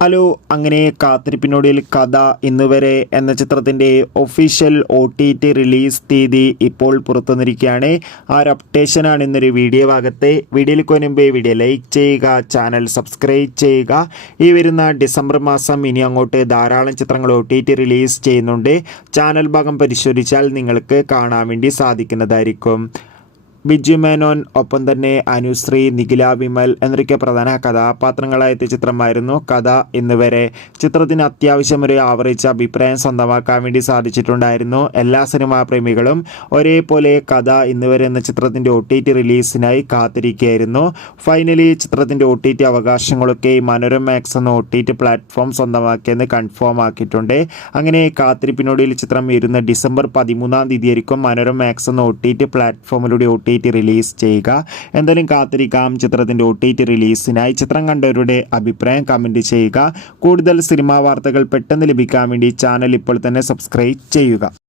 Hello, അങ്ങനെ കാത്തിരിപ്പിനൊടുവിൽ കഥ ഇന്നുവരെ എന്ന ചിത്രത്തിൻ്റെ ഒഫീഷ്യൽ OTT റിലീസ് തീയതി ഇപ്പോൾ പുറത്തുവന്നിരിക്കുകയാണ്. ആ ഒരു അപ്ഡേഷനാണ് ഇന്നൊരു വീഡിയോ ഭാഗത്തെ. വീഡിയോയിലേക്ക് മുൻപ് വീഡിയോ ലൈക്ക് ചെയ്യുക, ചാനൽ സബ്സ്ക്രൈബ് ചെയ്യുക. ഈ വരുന്ന ഡിസംബർ മാസം ഇനി അങ്ങോട്ട് ധാരാളം ചിത്രങ്ങൾ OTT റിലീസ് ചെയ്യുന്നുണ്ട്. ചാനൽ ഭാഗം പരിശോധിച്ചാൽ നിങ്ങൾക്ക് കാണാൻ വേണ്ടി സാധിക്കുന്നതായിരിക്കും. ബിജു മേനോൻ, ഒപ്പം തന്നെ അനുശ്രീ, നിഖില വിമൽ എന്നൊക്കെ പ്രധാന കഥാപാത്രങ്ങളായ ചിത്രമായിരുന്നു കഥ ഇന്നുവരെ. ചിത്രത്തിന് അത്യാവശ്യം ഒരു ആവറേജ് അഭിപ്രായം സ്വന്തമാക്കാൻ വേണ്ടി സാധിച്ചിട്ടുണ്ടായിരുന്നു. എല്ലാ സിനിമാ പ്രേമികളും ഒരേപോലെ കഥ ഇന്നുവരെ എന്ന ചിത്രത്തിൻ്റെ OTT റിലീസിനായി കാത്തിരിക്കുകയായിരുന്നു. ഫൈനലി ചിത്രത്തിൻ്റെ OTT അവകാശങ്ങളൊക്കെ മനോരമ മാക്സ് എന്ന OTT പ്ലാറ്റ്ഫോം സ്വന്തമാക്കിയെന്ന് കൺഫേം ആക്കിയിട്ടുണ്ട്. അങ്ങനെ കാത്തിരിപ്പിനൊടുവിൽ ചിത്രം വരുന്ന ഡിസംബർ 13 തീയതിയായിരിക്കും മനോരമ മാക്സ് എന്ന OTT പ്ലാറ്റ്ഫോമിലൂടെ OTT റിലീസ് ചെയ്യുക. എന്തായാലും കാത്തിരിക്കാം ചിത്രത്തിൻ്റെ OTT റിലീസിനായി. ചിത്രം കണ്ടവരുടെ അഭിപ്രായം കമൻറ്റ് ചെയ്യുക. കൂടുതൽ സിനിമാ വാർത്തകൾ പെട്ടെന്ന് ലഭിക്കാൻ വേണ്ടി ചാനൽ ഇപ്പോൾ തന്നെ സബ്സ്ക്രൈബ് ചെയ്യുക.